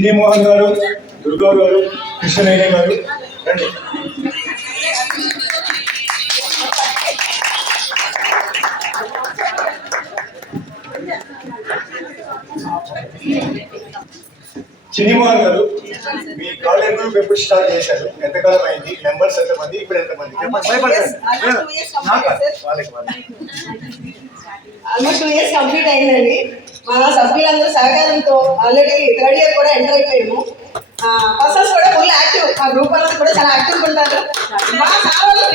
చిన్ని మోహన్ గారు దుర్గా గారు కృష్ణనయ్య గారు రండి. చిన్ని మోహన్ గారు మీ కాలేజ్ గ్రూప్ ఎప్పుడు స్టార్ట్ చేశారు? ఎంతకాలం అయింది? మెంబర్స్ ఎంతమంది? ఇప్పుడు ఎంతమంది. నాకా? వాళ్ళకి వాళ్ళకి. ఆల్మోస్ట్ టూ ఇయర్స్ కంప్లీట్ అయిందండి. మా సభ్యులందరూ సహకారంతో ఆల్రెడీ థర్డ్ ఇయర్ కూడా ఎంటర్ అయిపోయాము. పర్సన్స్ కూడా ఫుల్ యాక్టివ్ మా గ్రూప్ అన్నది కూడా చాలా యాక్టివ్ ఉంటారు. మా సార్ వాళ్ళు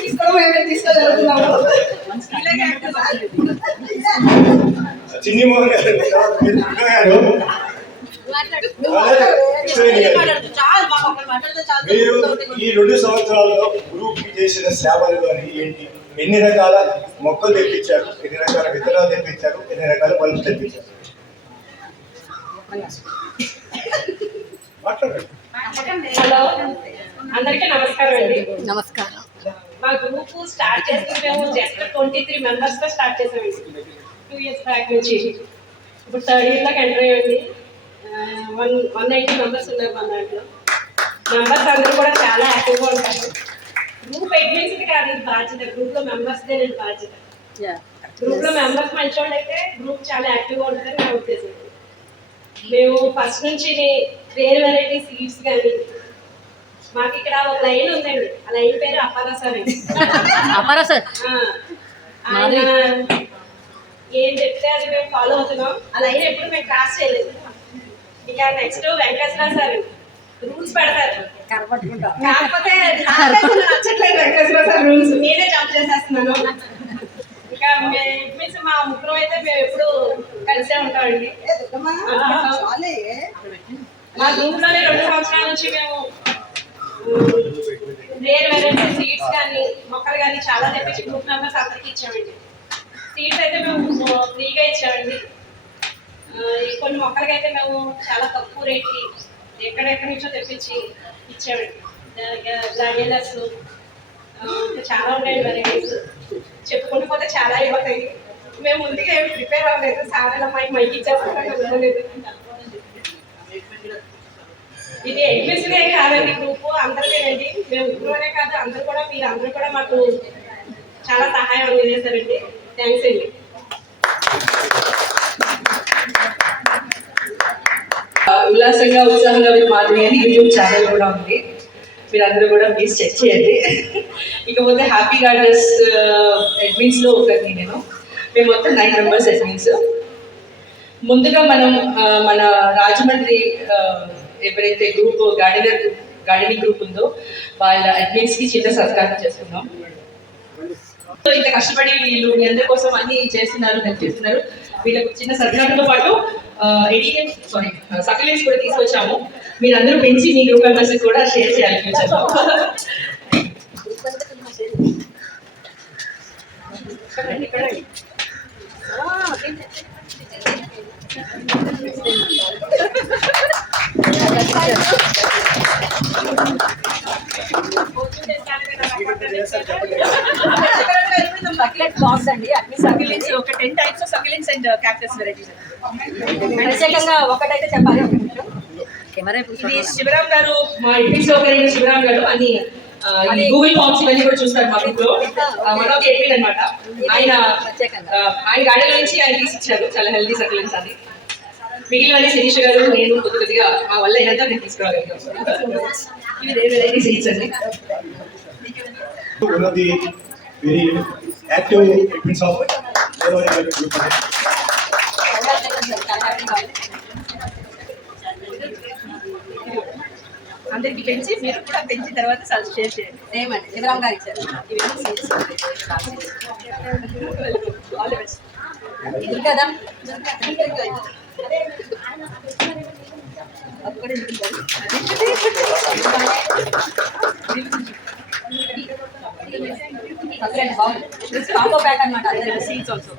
తీసుకోవడం తీసుకోగలుగుతున్నాము? చిన్ని మోహన్ గారు. మీరు ఈ రెండు సంవత్సరాల్లో గ్రూప్ చేసిన సేవలు కానీ ఏంటి? ఎన్ని రకాల మొక్కలు తెప్పించారు? ఎన్ని రకాల విత్తనాలు తెప్పించారు? ఎన్ని రకాల బల్బులు తెప్పించారు? హలో. అందరికీ నమస్కారం అండి. నమస్కారం. మా గ్రూప్ స్టార్ట్ చేస్తే మేము జస్ట్ ట్వంటీ త్రీ మెంబర్స్తో స్టార్ట్ చేసామండి టూ ఇయర్స్ బ్యాక్ నుంచి. ఇప్పుడు థర్డ్ ఇయర్లోకి ఎంటర్ అయ్యండి. వన్ వన్ ఎయిటీ మెంబర్స్ ఉన్నారు మన దాంట్లో. మెంబర్స్ అందరూ కూడా చాలా యాక్టివ్గా ఉంటారు. గ్రూప్ అడ్మిన్స్ కాదు ఇది బాధ్యత. గ్రూప్లో మెంబర్స్ దే నేను బాధ్యత. గ్రూప్లో మెంబర్స్ మంచివాళ్ళు అయితే గ్రూప్ చాలా యాక్టివ్గా ఉంటుందని నా ఉద్దేశం. మేము ఫస్ట్ నుంచి వేరే వెరైటీ సీడ్స్ కానీ మాకు ఇక్కడ ఒక లైన్ ఉందండి ఆ లైన్ పేరు అప్పారా సార్ అండి. ఏం చెప్తే అది మేము ఫాలో అవుతున్నాం. ఆ లైన్ ఎప్పుడు మేము క్రాస్ చేయలేదు. ఇక నెక్స్ట్ వెంకటేశ్వర సార్ రూల్స్ పెడతారు. కాకపోతే నచ్చట్లేదు. Venkateswara sir rules. నేనే జంప్ చేసేస్తున్నాను. ఇక మీన్స్ మా ముగ్గురం అయితే మేము ఎప్పుడు కలిసే ఉంటామండి. మా గ్రూప్లోనే రెండు సంవత్సరాల నుంచి మేము వేరే వెరైటీ సీడ్స్ కానీ మొక్కలు కానీ చాలా తెప్పించి గ్రూప్ మెంబర్స్ అందరికి ఇచ్చామండి. సీడ్స్ అయితే మేము ఫ్రీగా ఇచ్చామండి. కొన్ని మొక్కలకి అయితే మేము చాలా తక్కువ రేట్కి ఎక్కడెక్కడి నుంచో తెప్పించి ఇచ్చామండి ఇంకా చాలా ఉన్నాయండి వెరైటీస్ చెప్పుకుంటూ పోతే చాలా అయిపోతాయి. మేము ముందుగా ఏమి ప్రిపేర్ అవ్వలేదు. సార్ అమ్మాయికి మైకి ఇచ్చేస్తాను ఇది ఎగ్జిస్ట్గా కాదండి గ్రూప్. అందరిదేనండి మేము ఇప్పుడునే కాదు అందరూ కూడా మీరు అందరూ కూడా మాకు చాలా సహాయం అందజేశారండి థ్యాంక్స్ అండి. ఉల్లాసంగా ఉత్సాహంగా మీరు మాధురి అని యూట్యూబ్ ఛానల్ కూడా ఉంది. మీరందరూ కూడా ప్లీజ్ చెక్ చేయండి. ఇకపోతే హ్యాపీ గార్డెన్స్ అడ్మిన్స్లో ఒకరిని నేను. మేము మొత్తం నైన్ మెంబర్స్ అడ్మిన్స్ ముందుగా మనం uh, మన రాజమండ్రి uh, ఎవరైతే గ్రూప్ గార్డెనర్ గార్డెనింగ్ గ్రూప్ ఉందో వాళ్ళ అడ్మిన్స్కి చిన్న సత్కారం చేసుకుందాం సో ఇంత కష్టపడి వీళ్ళు మీ అందరి కోసం అన్ని చేస్తున్నారు హెల్ప్ చేస్తున్నారు. వీళ్ళకు చిన్న సత్కారంతో పాటు ఎడియన్ సారీ సక్యులెంట్స్ కూడా తీసుకొచ్చాము. మీరు అందరూ పెంచి మీ గ్రూప్ మెంబర్స్ కూడా షేర్ చేయాలి ఫ్యూచర్లో ఒక ten types of and cactus varieties ప్రత్యేకంగా ఒకటైతే చెప్పాలి. ఇది శివరాం గారు మా ఇంటి లో కలిగిన శివరాం గారు? అని గూగుల్ ఫామ్స్ ఇవన్నీ కూడా చూస్తారు మా ఇంట్లో ఆఫ్ ఎయిట్ అనమాట ఆయన ఆయన గార్డెన్ నుంచి ఆయన తీసిచ్చారు. చాలా హెల్దీ సక్యులెంట్స్ అని మిగిలిన శిరీష్ గారు నేను కొద్ది కొద్దిగా మా వల్ల అయినంత నేను తీసుకురాగలిగాను ఇవి వేరే వెరైటీ సీడ్స్ అండి one of the very active admins of Devarai group. అందరికి పెంచి మీరు కూడా పెంచిన తర్వాత సజెస్ట్ షేర్ చేయండి సేమ్ అండి శివరామ్ గారు ఇచ్చారు ఇది కదా బాగుంది కాంబో ప్యాక్ అనమాట ఆల్సో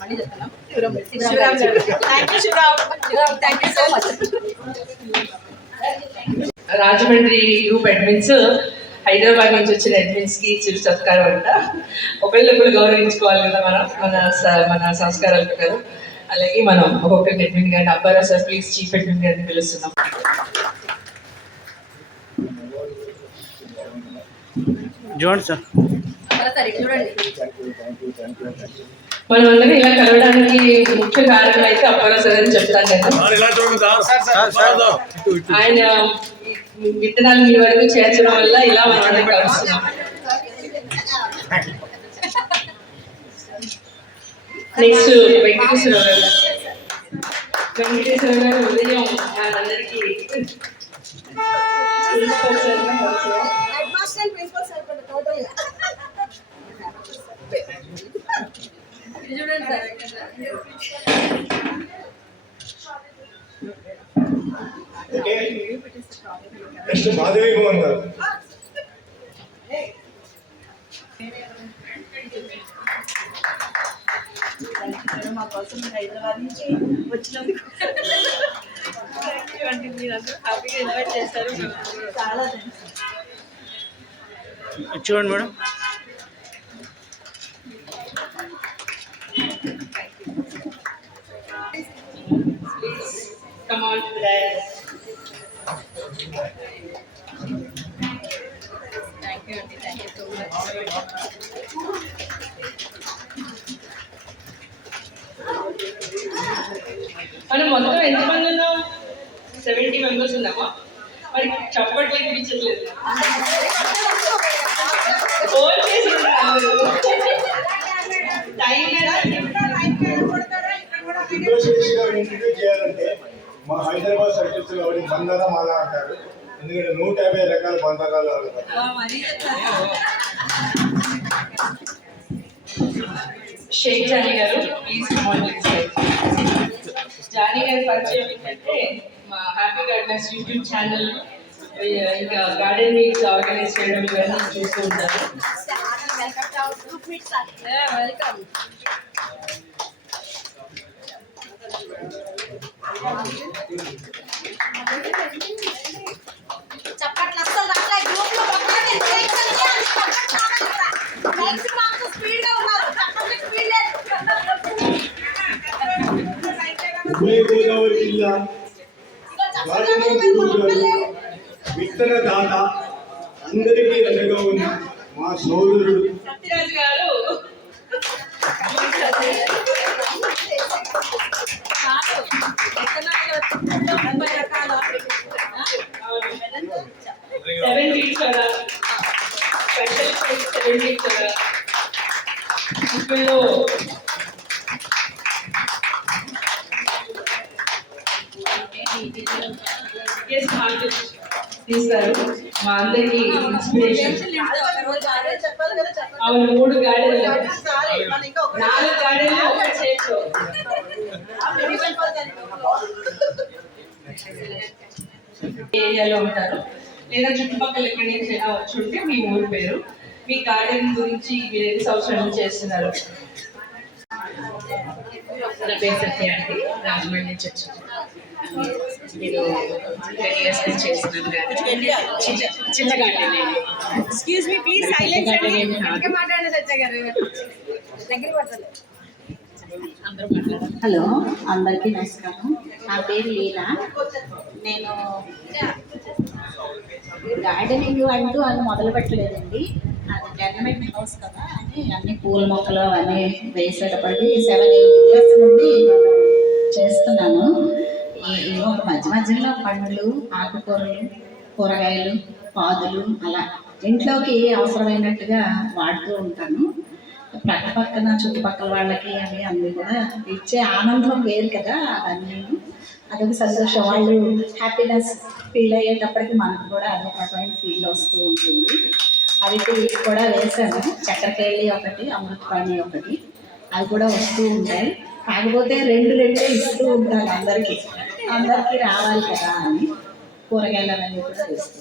మళ్ళీ చెప్తున్నాం thank you so much Rajahmundry group admins Hyderabad నుంచి వచ్చిన అడ్మిన్స్కి చిరు సత్కారం అంట. ఒకళ్ళొకరు గౌరవించుకోవాలి కదా మనం మన మన సంస్కారాలు ప్రకారం. అలాగే మనం ఒక్కొక్క అడ్మిన్ గారిని అబ్బారా సార్ ప్లీజ్ చీఫ్ అడ్మిన్ గారిని పిలుస్తున్నాం. చూడండి సార్. సరే చూడండి మనం అందరం ఇలా కలవడానికి ముఖ్య కారణం అయితే అబ్బారా సార్ అని చెప్తాను నేను. ఆయన విత్తనాలు మీ వరకు చేర్చడం వల్ల ఇలా మనం కలుస్తున్నాం నెక్స్ట్ వెంకటేశ్వరరావు గారు. వెంకటేశ్వరరావు గారు ఉదయం మనందరికీ నెక్స్ట్ మాధవి మోహన్ గారు మా కోసం మీరు హైదరాబాద్ నుంచి వచ్చినందుకు అండి మీరు అందరూ హ్యాపీగా ఇన్వైట్ చేస్తారు చాలా థ్యాంక్స్ చూడండి madam. Come on, Brad. Thank you అండి థ్యాంక్ యూ సో మచ్ మనం మొత్తం ఎంతమంది ఉన్నాం సెవెంటీ మెంబర్స్ ఉన్నామా? మరి చప్పట్లు వినిపించట్లేదు ఫోన్ చేసి. టైం చేయాలంటే మా హైదరాబాద్ సర్కిల్స్ కాబట్టి బంధన మాల అంటారు. ఎందుకంటే నూట యాభై రకాల బంధకాలు షేక్ జానీ గారు ప్లీజ్ జానీ గారి పరిచయం ఏంటంటే మా హ్యాపీ గార్డెన్స్ యూట్యూబ్ ఛానల్ ఇంకా గార్డెన్ వీక్స్ ఆర్గనైజ్ చేయడం ఇవన్నీ చూస్తూ ఉంటారు. వెల్కమ్ చప్పట్లు అస్సలు రాట్లే గ్రూప్లో ఒక్కటే లైక్స్ మాకు స్పీడ్గా ఉన్నారు చప్పట్లు స్పీడ్ లేదు ఉభయ గోదావరి జిల్లా గార్డెనింగ్ గురువు గారు విత్తన దాత అందరికీ అండగా ఉన్న మా సోదరుడు. సత్యరాజు గారు. స్పెషల్ తీస్తారు. మా అందరికి ఇన్స్పిరేషన్ చెప్పాలి కదా అవును మూడు గార్డెన్లు నాలుగు గార్డెన్లు ఒక చేతిలో ఏరియాలో ఉంటారు? లేదా చుట్టుపక్కల ఎక్కడి నుంచి అయినా వచ్చి ఉంటే మీ ఊరు పేరు? మీ గార్డెన్ గురించి మీరు ఎన్ని సంవత్సరం నుంచి చేస్తున్నారు? నా పేరు సత్య అండి. రాజమండ్రి నుంచి వచ్చాను excuse me please silence hello అందరికీ నమస్కారం. నా పేరు లీనా నేను గార్డెనింగ్ అంటూ అని మొదలు పెట్టలేదండి. అది గవర్నమెంట్ హౌస్ కదా అని అన్ని పూల మొక్కలు అవన్నీ వేసేటప్పటికి సెవెన్ ఎయిట్ ఇయర్స్ నుండి నేను చేస్తున్నాను. ఈ- ఒక మధ్య మధ్యలో పండ్లు ఆకుకూరలు కూరగాయలు పాదులు అలా ఇంట్లోకి అవసరమైనట్టుగా వాడుతూ ఉంటాను. పక్క పక్కన చుట్టుపక్కల వాళ్ళకి అవి అన్నీ కూడా ఇచ్చే ఆనందం వేరు కదా అవన్నీ. అదొక సంతోషం. వాళ్ళు హ్యాపీనెస్ ఫీల్ అయ్యేటప్పటికి మనకు కూడా అదొక రకమైన ఫీల్ వస్తూ ఉంటుంది. అవి కూడా వేసాను. చక్కెరకేళి ఒకటి అమృతపాణి ఒకటి. అవి కూడా వస్తూ ఉంటాయి. కాకపోతే రెండు రెండే ఇస్తూ ఉంటాను అందరికీ. అందరికీ రావాలి కదా అని కూరగాయలు అవన్నీ కూడా వేస్తూ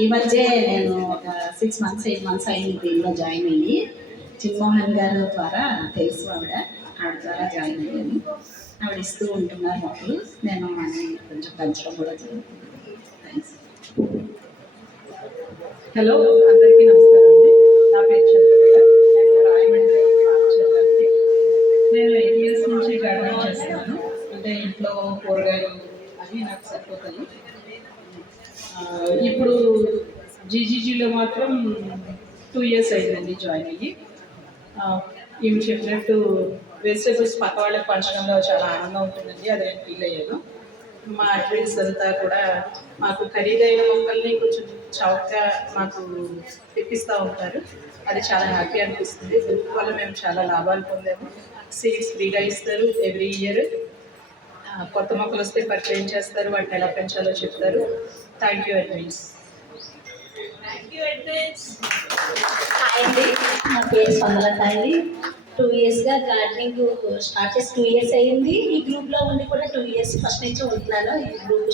ఈ మధ్య నేను ఒక సిక్స్ మంత్స్ ఎయిట్ మంత్స్ అయింది దీనిలో జాయిన్ అయ్యి. చిన్మోహన్ గారు ద్వారా తెలుసు ఆవిడ. ఆవిడ ద్వారా జాయిన్ అయ్యాను. ఆవిడ ఇస్తూ ఉంటున్నారు మాకు. నేను మనం కొంచెం పెంచడం కూడా జరుగుతుంది. థ్యాంక్స్ హలో అందరికీ నమస్కారం అండి. నా పేరు చంద్రపేట నేను రాయమండ్రి నేను ఎయిట్ నుంచి గార్డెనింగ్ ఇంట్లో కూరగాయలు అవి నాకు సరిపోతాయి. ఇప్పుడు జీజీజీలో మాత్రం టూ ఇయర్స్ అయిందండి జాయిన్ అయ్యి. ఆ, చెప్పినట్టు వెజిటేబుల్స్ పక్క వాళ్ళకి పంచడంలో చాలా ఆనందం ఉంటుందండి అది నేను ఫీల్ అయ్యాను. మా అడ్రస్ అంతా కూడా మాకు ఖరీదైన మొక్కల్ని కొంచెం చౌకగా మాకు తెప్పిస్తూ ఉంటారు. అది చాలా హ్యాపీ అనిపిస్తుంది. దీని వల్ల మేము చాలా లాభాలు పొందాము. సీడ్స్ ఫ్రీగా ఇస్తారు ఎవ్రీ ఇయర్. కొత్త మొక్కలు వస్తే పరిచయం చేస్తారు వాటిని ఎలా పెంచాలో చెప్తారు. థ్యాంక్ యూ అడ్వైన్స్ హాయ్ అండి. నా పేరు స్పందలత అండి. టూ ఇయర్స్గా గార్డెనింగ్ స్టార్ట్ చేసి టూ ఇయర్స్ అయ్యింది. ఈ గ్రూప్లో ఉండి కూడా టూ ఇయర్స్ ఫస్ట్ నుంచి ఉంటున్నాను. ఈ గ్రూప్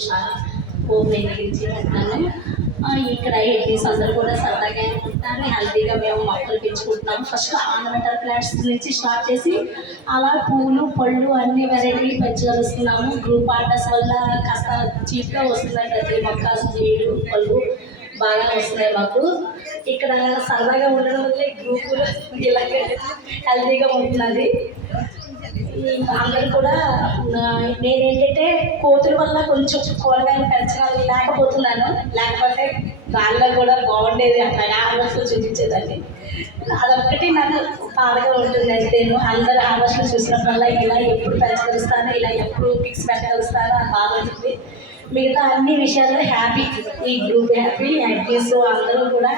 ఓపెన్ నుంచి ఇక్కడ ఎయిటీస్ అందరూ కూడా సరదాగా ఉంటారు హెల్తీగా మేము మొక్కలు పెంచుకుంటున్నాము. ఫస్ట్ ఆర్నమెంటల్ ప్లాంట్స్ నుంచి స్టార్ట్ చేసి అలా పూలు పళ్ళు అన్ని వెరైటీలు పెంచగలుస్తున్నాము గ్రూప్ ఆర్డర్స్ వల్ల కాస్త చీప్గా వస్తున్నాయి ప్రతి మొక్క. నీళ్ళు పళ్ళు బాగా వస్తున్నాయి మాకు. ఇక్కడ సరదాగా ఉండడం వల్ల గ్రూప్ ఇలాగే హెల్తీగా ఉంటున్నది. అందరూ కూడా నేనేంటంటే కోతుల వల్ల కొంచెం కూరగాయలు పెంచడం లేకపోతున్నాను. లేకపోతే దానిలో కూడా బాగుండేది అట్లా హార్వెస్ట్ చూపించేదండి అదొక్కటి నాకు బాధగా ఉంటుంది. అయితే నేను అందరు హార్వెస్ట్ చూసినప్పుడల్లా ఇలా ఎప్పుడు పెంచగలుస్తాను ఇలా ఎప్పుడు పిక్స్ పెట్టగలుస్తాను అని బాధ ఉంటుంది. మిగతా అన్ని విషయాల్లో హ్యాపీ. ఈ గ్రూప్ హ్యాపీ అడ్మిన్స్ అందరూ కూడా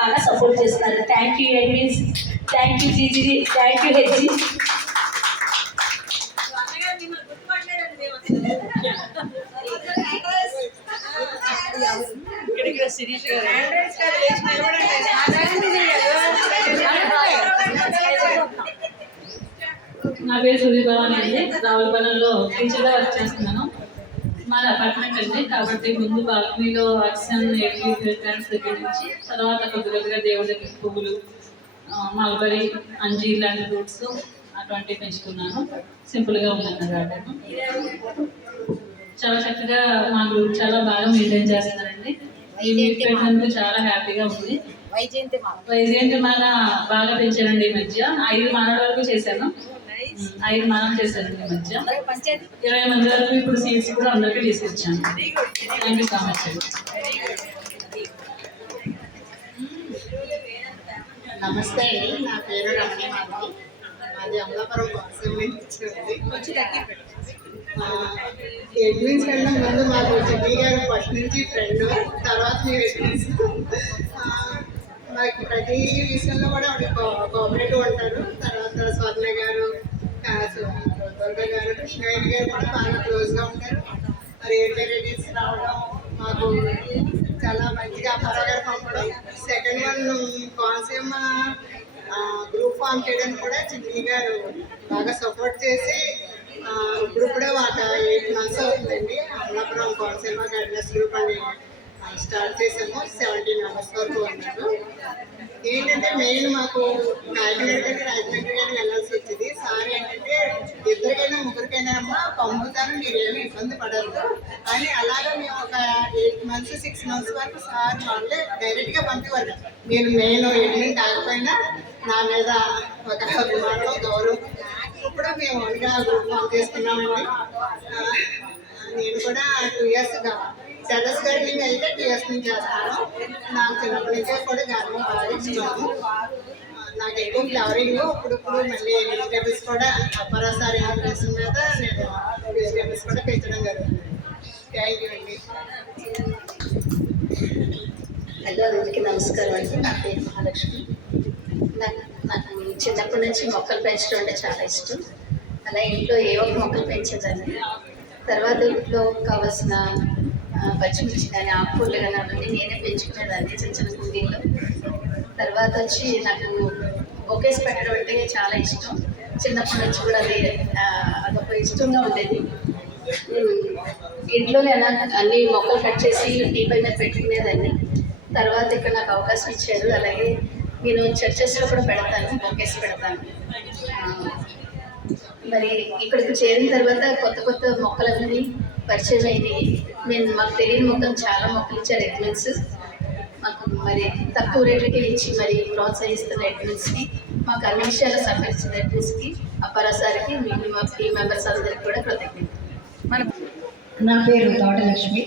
బాగా సపోర్ట్ చేస్తున్నారు. Thank you admins thank you GG thank you HG. నా పేరు సుదీభవాని అండి. రావులపాలెంలో టీచర్గా వర్క్ చేస్తున్నాను. మాది అపార్ట్మెంట్ అండి. కాబట్టి ముందు బాల్కనీలో ఆక్సిజన్ ఫ్రెండ్స్ దగ్గర నుంచి తర్వాత కొద్ది కొద్దిగా దేవుడి దగ్గర పువ్వులు మల్బరీ అంజీర్ లాంటి ఫ్రూట్స్ అటువంటివి పెంచుకున్నాను. సింపుల్గా ఉందన్న గార్డెన్ చాలా చక్కగా మా గ్రూప్ చాలా బాగా మెయింటైన్ చేస్తున్నారండి. ఈ మీట్ పెట్టినందుకు చాలా హ్యాపీగా ఉంది. వైజయంతి మాల. బాగా పెంచారండి ఈ మధ్య. ఐదు మానవుల వరకు చేశాను. ఐదు మానవులు చేశాను ఈ మధ్య. ఇరవై మంది వరకు ఇప్పుడు సీట్స్ కూడా అందరికీ తీసుకొచ్చాను థ్యాంక్ యూ సో మచ్ నమస్తే అండి నా పేరు రమణి మాధవి. మాది అమలాపురం కోనసీమ నుంచి వచ్చింది ఎడ్మిన్స్ కంటే ముందు మాకు చిన్ని గారు ఫస్ట్ నుంచి ఫ్రెండ్ తర్వాత మేము ఎడ్మిన్స్. మాకు ప్రతి విషయంలో కూడా ఆవిడ కోఆపరేటివ్ ఉంటారు. తర్వాత స్వర్ణ గారు దుర్గ గారు కృష్ణవేణి గారు కూడా బాగా క్లోజ్గా ఉంటారు. మరి వెరైటీస్ రావడం మాకు చాలా మంచిగా అప్పారావు గారు పంపడం second one Konaseema group form చేయడానికి కూడా చిన్ని గారు బాగా సపోర్ట్ చేసి ఇప్పుడు కూడా ఒక ఎయిట్ మంత్స్ అవుతుందండి. అమలాపురం కోనసీమ గైడ్నెస్ గ్రూప్ అని స్టార్ట్ చేసాము. సెవెంటీన్ మెంబర్స్ వరకు ఉన్నారు ఏంటంటే మెయిన్ మాకు కాకినాడ కానీ రాజమండ్రి కానీ వెళ్ళాల్సి వచ్చింది. సార్ ఏంటంటే ఇద్దరికైనా ముగ్గురికైనా అమ్మా పంపుతాను మీరు ఏమి ఇబ్బంది పడద్దు. అని అలాగా మేము ఒక ఎయిట్ మంత్స్ సిక్స్ మంత్స్ వరకు సార్ వాళ్ళే డైరెక్ట్గా పంపేవారు. మీరు మెయిన్ ఎన్ని కాకపోయినా నా మీద ఒక అభిమానం గౌరవం. ఇప్పుడు మేము ఓన్గా గ్రూప్ ఫామ్ చేసుకున్నామండి నేను కూడా టూ ఇయర్స్ గారి నుంచి అయితే టూ ఇయర్స్ నుంచి చేస్తాను నాకు చిన్నప్పటి నుంచే కూడా గార్డెనింగ్ బాగా నాకు ఎక్కువ ఫ్లవరింగ్ ఇప్పుడు ఇప్పుడు మళ్ళీ వెజిటేబుల్స్ కూడా అపరాసారి ఇంప్రెషన్ మీద నేను వెజిటేబుల్స్ కూడా పెంచడం జరుగుతుంది. థ్యాంక్ యూ అండి. హలో అందరికీ నమస్కారం అండి. నా పేరు మహాలక్ష్మి. నాకు నాకు చిన్నప్పటి నుంచి మొక్కలు పెంచడం అంటే చాలా ఇష్టం. అలా ఇంట్లో ఏ ఒక్క మొక్కలు పెంచేదాన్ని తర్వాత ఇంట్లో కావాల్సిన పచ్చిమిర్చి కానీ ఆకుకూరలు కానీ అవన్నీ నేనే పెంచుకునేదాన్ని చిన్న చిన్న కుండీల్లో. తర్వాత వచ్చి నాకు బొకేస్ పెట్టడం అంటే చాలా ఇష్టం. చిన్నప్పటి నుంచి కూడా అది అదొక ఇష్టంగా ఉండేది. ఇంట్లోనే అన్ని మొక్కలు కట్ చేసి టీ పైన పెట్టుకునేదాన్ని. తర్వాత ఇక్కడ నాకు అవకాశం ఇచ్చారు. అలాగే నేను చర్చెస్లో కూడా పెడతాను బొకేస్ పెడతాను. మరి ఇక్కడికి చేరిన తర్వాత కొత్త కొత్త మొక్కలన్నీ పరిచయం అయినాయి. నేను మాకు తెలియని మొక్కలు చాలా మొక్కలు ఇచ్చారు ఎడ్మెంట్స్. మాకు మరి తక్కువ రేట్లకి ఇచ్చి మరి ప్రోత్సహిస్తున్న ఎడ్మెంట్స్కి మాకు అన్ని విషయాలు సహకరించిన ఎడ్మెంట్స్కి అపరాసారికి మిగిలిన మా టీం మెంబర్స్ అందరికి కూడా కృతజ్ఞత మన నా పేరు తోటలక్ష్మి.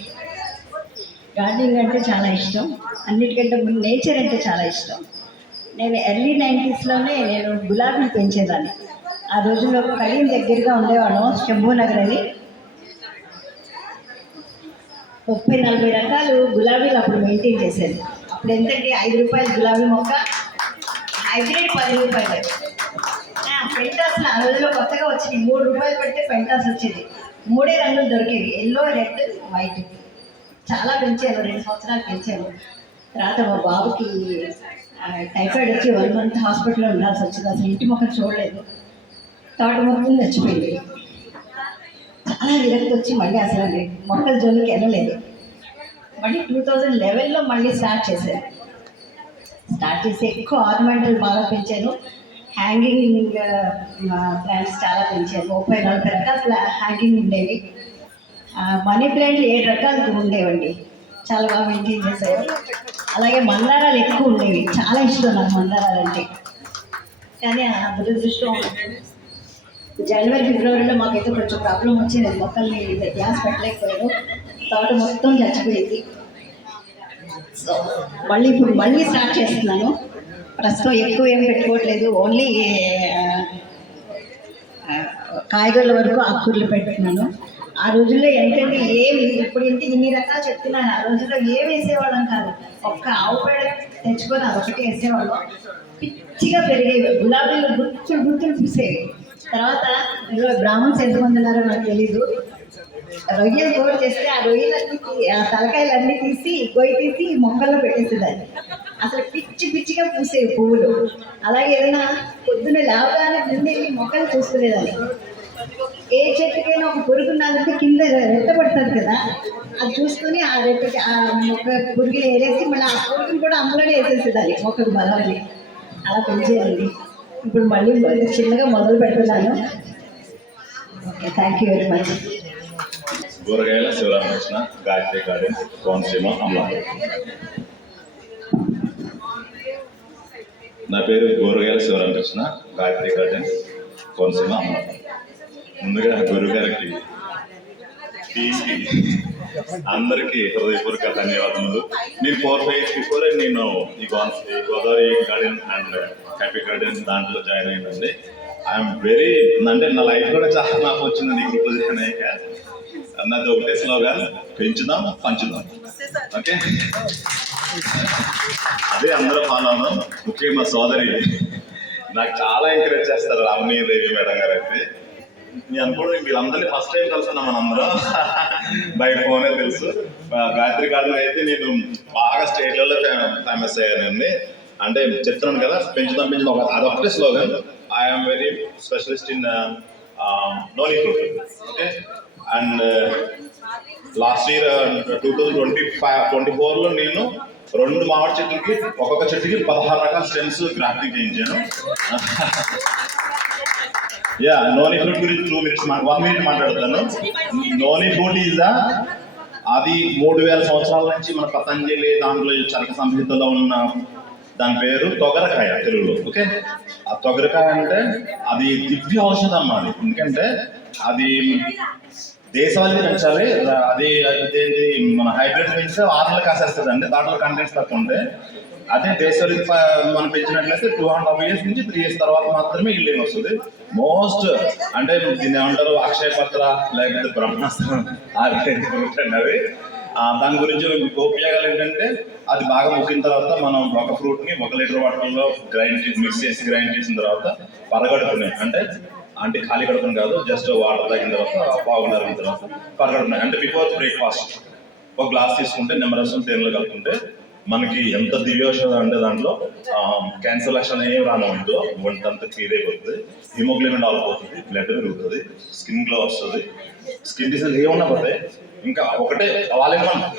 గార్డెనింగ్ అంటే చాలా ఇష్టం. అన్నిటికంటే ముందు నేచర్ అంటే చాలా ఇష్టం. నేను ఎర్లీ నైంటీస్లోనే నేను గులాబీలు పెంచేదాన్ని. ఆ రోజుల్లో కలీం దగ్గరగా ఉండేవాడు శంభూ నగర్ అని. ముప్పై నలభై రకాలు గులాబీలు అప్పుడు మెయింటైన్ చేసేది అప్పుడు ఎంతంటే ఐదు రూపాయలు గులాబీ మొక్క హైబ్రిడ్ పది రూపాయలు. పెంటాస్ ఆ రోజుల్లో కొత్తగా వచ్చింది మూడు రూపాయలు పెడితే పెంటాస్ వచ్చేది. మూడే రంగులు దొరికేవి. Yellow red white. చాలా పెంచాను రెండు సంవత్సరాలు పెంచాను. తర్వాత మా బాబుకి టైఫాయిడ్ వచ్చి వన్ మంత్ హాస్పిటల్లో ఉండాల్సి వచ్చింది. అసలు ఇంటి మొక్క చూడలేదు. తోట మొత్తం చచ్చిపోయింది. చాలా విరక్తి వచ్చి మళ్ళీ అసలు అది మొక్కల జోలికి వెళ్ళలేదు. మళ్ళీ టూ థౌజండ్ లెవెన్లో మళ్ళీ స్టార్ట్ చేశాను స్టార్ట్ చేసి ఎక్కువ ఆర్నమెంటల్ బాగా పెంచాను హ్యాంగింగ్ ప్లాంట్స్ చాలా పెంచాను ముప్పై నలభై రకాల హ్యాంగింగ్ ఉండేవి. మనీ ప్లాంట్లు ఏడు రకాలు ఉండేవండి. చాలా బాగా మెయింటైన్ చేశారు. అలాగే మందారాలు ఎక్కువ ఉండేవి. చాలా ఇష్టం నాకు మందారాలు అంటే. కానీ ఆ దురదృష్టం జనవరి ఫిబ్రవరిలో మాకైతే కొంచెం ప్రాబ్లం వచ్చింది. మొక్కల్ని గ్యాస్ పెట్టలేకపోయాను తోట మొత్తం చచ్చిపోయింది. సో మళ్ళీ ఇప్పుడు మళ్ళీ స్టార్ట్ చేస్తున్నాను. ప్రస్తుతం ఎక్కువ ఏం పెట్టుకోవట్లేదు. ఓన్లీ కాయగూరల వరకు ఆకుకూరలు పెట్టుకున్నాను ఆ రోజుల్లో ఏంటంటే ఏమి ఇప్పుడు ఇంత ఇన్ని రకాలు చెప్తున్నాను ఆ రోజుల్లో ఏం వేసేవాళ్ళం కాదు. ఒక్క ఆవు పేడ తెచ్చుకొని అదొకటి వేసేవాళ్ళం. పిచ్చిగా పెరిగేవి. గులాబీలు గుర్తులు గుర్తులు పూసేవి. తర్వాత ఇందులో బ్రాహ్మణ్స్ ఎంతమంది ఉన్నారో నాకు తెలీదు. రొయ్యలు గోడ చేస్తే ఆ రొయ్యలన్నీ ఆ తలకాయలన్నీ తీసి గొయ్యి తీసి మొక్కల్లో పెట్టేసేదాన్ని. అసలు పిచ్చి పిచ్చిగా పూసేవి పువ్వులు. అలాగే ఏదైనా పొద్దున్న లేవగానే ముందు వెళ్ళి మొక్కలు చూసుకునేదాన్ని ఏ చెట్టుకైనా ఒక పురుగు ఉన్నదంటే కింద రెట్టబడుతుంది కదా. అది చూసుకొని ఆ రెట్టకి ఆ మొక్క పురుగులు వేరేసి మళ్ళీ ఆ పురుగుని కూడా అందులోనే వేసేసేదాన్ని మొక్కకు బలాన్ని అలా పెంచేయండి ఇప్పుడు మళ్ళీ చిన్నగా మొదలు పెడుతున్నాను. Okay thank you very much. Kooragayala Sivaramakrishna Gayatri garden Konaseema Amalapuram. నా పేరు కూరగాయల శివరామకృష్ణ గాయత్రి గార్డెన్ కోనసీమ అమలాపురం. ముందుగా గురువు గారికి టీకి అందరికీ హృదయపూర్వక ధన్యవాదములు. నేను ఫోర్ ఫైవ్ ఇయర్స్ బిఫోర్ నేను ఈ gonna- Godavari garden and happy garden దాంట్లో జాయిన్ అయ్యిందండి ఐఎమ్ వెరీ అంటే నా లైఫ్ కూడా చాలా నాకు వచ్చింది ఈ గ్రూప్లో జాయిన్ అయ్యాక అన్నది ఒకటే స్లోగా పెంచుదాం పంచుదాం. ఓకే? అదే అందరూ ఫాలో అవుదాం. ముఖ్యంగా మా సోదరి నాకు చాలా ఎంకరేజ్ చేస్తారు రామనీయ దేవి మేడం గారు అయితే. మీ అనుకోవడం వీళ్ళందరినీ ఫస్ట్ టైం కలుస్తున్నాం మనందరం బై ఫోనే తెలుసు. ఆ, గాయత్రి గార్డెన్ అయితే నేను బాగా స్టేట్ లెవెల్లో ఫేమస్ అయ్యానండి. అంటే చెప్తున్నాను కదా పెంచుదాం పెంచుదాం. ఒక- అదొకటే slogan I'm very specialist in noni fruit okay and last year two thousand twenty five twenty ఫోర్లో నేను రెండు మామిడి చెట్లకి ఒక్కొక్క చెట్టుకి పదహారు రకాల స్టెమ్స్ గ్రాఫ్టింగ్ చేయించాను. యా నోని ఫ్రూట్ గురించి టూ మినిట్స్ వన్ మినిట్ మాట్లాడతాను. నోని ఫ్రూట్ ఈజ్ అది మూడు వేల సంవత్సరాల నుంచి మన పతంజలి దాంట్లో చరక సంహితలో ఉన్న దాని పేరు తొగరకాయ తెలుగులో ఓకే? ఆ తొగరకాయ అంటే అది దివ్య ఔషధం అది. ఎందుకంటే అది దేశవాళీ పెంచాలి. అది అదేంటి మన హైబ్రిడ్ పెంచితే ఆరు నెలలు కాసేస్తుంది. అండి దాంట్లో కంటెంట్స్ తక్కువ ఉంటే అదే దేశవాళీ మనం పెంచినట్లయితే టూ అండ్ హాఫ్ ఇయర్స్ నుంచి త్రీ ఇయర్స్ తర్వాత మాత్రమే ఇల్లింగ్ వస్తుంది. మోస్ట్ అంటే దీన్ని ఏమంటారు అక్షయ పత్ర లేకపోతే బ్రహ్మాస్త్రం అవి. దాని గురించి మీకు ఉపయోగాలు ఏంటంటే అది బాగా ముక్కిన తర్వాత మనం ఒక ఫ్రూట్ని ఒక లీటర్ వాటర్లో గ్రైండ్ చేసి మిక్స్ చేసి గ్రైండ్ చేసిన తర్వాత పరగడుపునే అంటే అంటే ఖాళీ కడుపుని కాదు జస్ట్ వాటర్ తాగిన తర్వాత బాగున్నారు తర్వాత పరగడుపునే అంటే బిఫోర్ బ్రేక్ఫాస్ట్ ఒక గ్లాస్ తీసుకుంటే నిమ్మరసం తేనెలు కలుపుకుంటే మనకి ఎంత దివ్యోషధం అంటే దాంట్లో క్యాన్సర్ లక్షణం ఏం రాను ఉంటుందో వంట అంతా క్లియర్ అయిపోతుంది. హిమోగ్లోబిన్ డెవలప్ అవుతుంది బ్లడ్ పెరుగుతుంది స్కిన్ గ్లో వస్తుంది. స్కిన్ డిసీజ్ ఏమన్నా పోతే ఇంకా ఒకటే వాళ్ళేమన్నా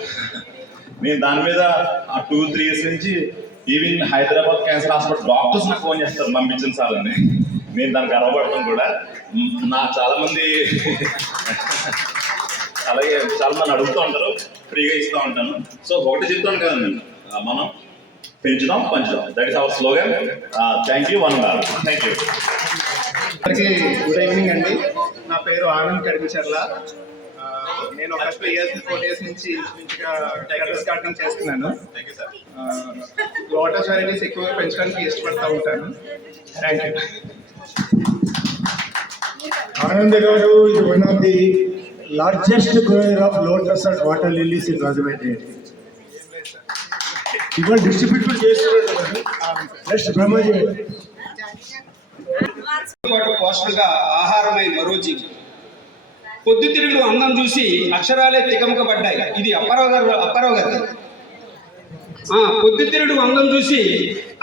నేను దాని మీద ఆ టూ త్రీ ఇయర్స్ నుంచి even Hyderabad cancer hospital doctors నాకు ఫోన్ చేస్తారు పంపించిన సార్ అని. నేను దానికి గర్వపడటం కూడా. నా చాలా మంది అలాగే చాలా మంది అడుగుతూ ఉంటారు ఫ్రీగా ఇస్తూ ఉంటాను. సో ఒకటి చెప్తాను కదా నేను. మనం పెంచుదాం పంచుదాం. That is our slogan thank you one thank you అందరికీ గుడ్ ఈవినింగ్ అండి. నా పేరు ఆనంద్ కడిపిచర్ల నేను ఒక టూ ఇయర్స్ ఫోర్ ఇయర్స్ నుంచి టెర్రస్ గార్డెనింగ్ చేస్తున్నాను. వాటర్ వెరైటీస్ ఎక్కువగా పెంచడానికి ఇష్టపడతా ఉంటాను. థ్యాంక్ యూ ఆనంద్ గారు ఇది one of the largest grower of lotus and water lilies in Rajahmundry ఇవాళ డిస్ట్రిబ్యూట్ చేస్తున్నారు. నెక్స్ట్ బ్రహ్మాజీ. పాటు పోషణగా ఆహారమై మరో జీవి పొద్దుతిరుగుడు అందం చూసి అక్షరాలే తికమకబడ్డాయి. ఇది అప్పారావు గారు అప్పారావు గారు పొద్దుతిరుగుడు అందం చూసి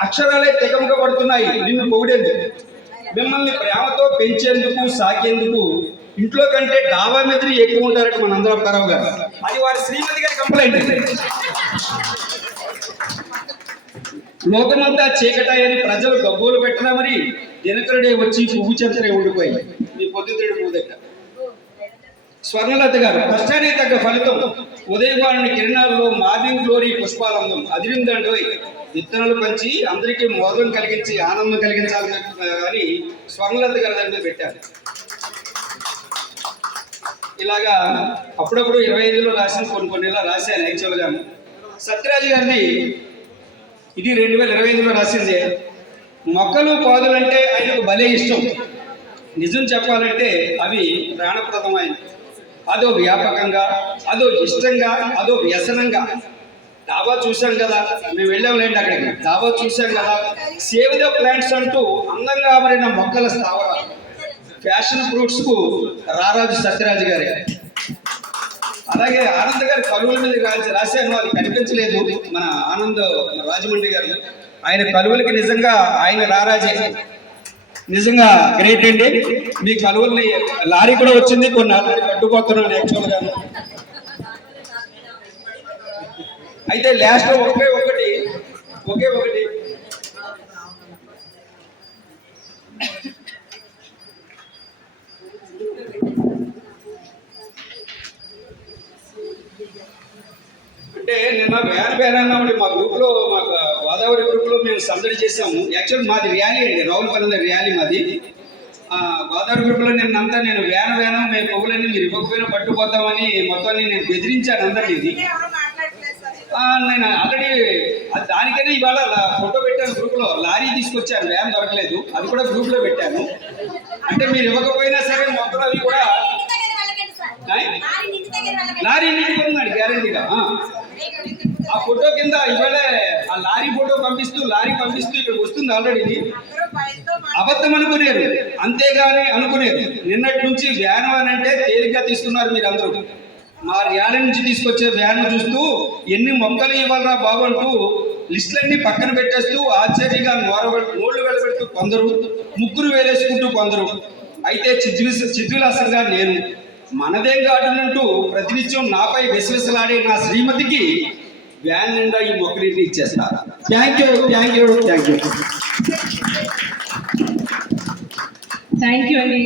అక్షరాలే తికమకబడుతున్నాయి. నిన్ను పొగిడేందుకు? మిమ్మల్ని ప్రేమతో పెంచేందుకు సాకేందుకు ఇంట్లో కంటే డాబా మీద ఎక్కువ ఉంటారట మన అందరూ అప్పారావు గారు. అది వారి శ్రీమతి గారి కంప్లైంట్. లోకమంతా చీకటాయని ప్రజలు గబ్బోలు పెట్టినా మరి? దినకరుడే వచ్చి పువ్వు చెంతనే ఉండిపోయి నీ పొద్దుతుడు పువ్వు దగ్గర. స్వర్ణలత గారు కష్టానికి తగ్గ ఫలితం ఉదయవారిని కిరణాల్లో మార్నింగ్ గ్లోరీ పుష్పాలందం అదిరిందండి విత్తనాలు పంచి అందరికీ మోదం కలిగించి ఆనందం కలిగించాలని కానీ స్వర్ణలత గారి దగ్గర పెట్టారు. ఇలాగా అప్పుడప్పుడు ఇరవై ఐదులో రాసిన కొన్ని కొన్ని ఇలా రాశాను యాక్చువల్గా సత్యరాజు గారిని ఇది రెండు వేల ఇరవై ఐదులో రాసిందే. మొక్కలు పాదులంటే ఆయనకు భలే ఇష్టం. నిజం చెప్పాలంటే అవి ప్రాణప్రదమైన అదో వ్యాపకంగా అదో ఇష్టంగా అదో వ్యసనంగా. డాబా చూసాం కదా మేము వెళ్ళాంలేండి అక్కడికి. డాబా చూసాం కదా సేవ్ ద ప్లాంట్స్ అంటూ అందంగా అమరిన మొక్కల స్థావరాలు. ఫ్యాషన్ ఫ్రూట్స్కు రారాజు సత్యరాజు గారి. అలాగే ఆనంద్ గారు కలువల మీద రాసి రాశాను అది కనిపించలేదు మన ఆనంద్ రాజమండ్రి గారు. ఆయన కలువలకి నిజంగా ఆయన రారాజే. నిజంగా గ్రేట్ అండి. మీ కలువల్ని లారీ కూడా వచ్చింది కొన్ని ఆల్రెడీ కట్టుకోతున్నాను యాక్చువల్ అయితే లాస్ట్లో ఒకే ఒకటి ఒకే ఒకటి అంటే నిన్న వ్యాన్ వ్యాన్ అన్నామండి. మా గ్రూప్లో మా గోదావరి గ్రూప్లో మేము సందడి చేసాము యాక్చువల్ మాది ర్యాలీ అండి రావులపల్లి ర్యాలీ మాది. ఆ, గోదావరి గ్రూప్లో నిన్నంతా నేను వ్యాన్ వ్యాన్ మేము పొగులని మీరు ఇవ్వకపోయినా పట్టుకుపోతామని మొత్తాన్ని నేను బెదిరించాను అందరినీ. ఇది. నేను ఆల్రెడీ దానికైనా ఇవాళ ఫోటో పెట్టాను గ్రూప్లో లారీ తీసుకొచ్చాను వ్యాన్ దొరకలేదు. అది కూడా గ్రూప్లో పెట్టాను. అంటే మీరు ఇవ్వకపోయినా సరే మొత్తం అవి కూడా? లారీ ఇంటికి ఉందండి గ్యారంటీగా ఆ ఫోటో కింద ఇవాళ ఆ లారీ ఫోటో పంపిస్తూ లారీ పంపిస్తూ ఇక్కడ వస్తుంది ఆల్రెడీ అబద్ధం అనుకునేది అంతేగాని అనుకునేది నిన్నటి నుంచి వ్యాన్ అని అంటే తేలిగ్గా తీసుకున్నారు మీరు అందరూ మా ర్యాలీ నుంచి తీసుకొచ్చే వ్యాన్ చూస్తూ ఎన్ని మొక్కలు ఇవ్వాలరా బాబు అంటూ లిస్టులన్నీ పక్కన పెట్టేస్తూ ఆశ్చర్యంగా నోర నోళ్ళు వెళ్ళబెడుతూ కొందరు ముగ్గురు వేలేసుకుంటూ కొందరు. అయితే చిద్వి చిద్విలాసంగా నేను. మనదేం గార్డెన్ ప్రతినిత్యం నాపై విశ్వసలాడే నా శ్రీమతికి వ్యాన్ నిండా ఈ మొక్కలు ఇచ్చేస్తా. Thank you thank you thank you thank you అండి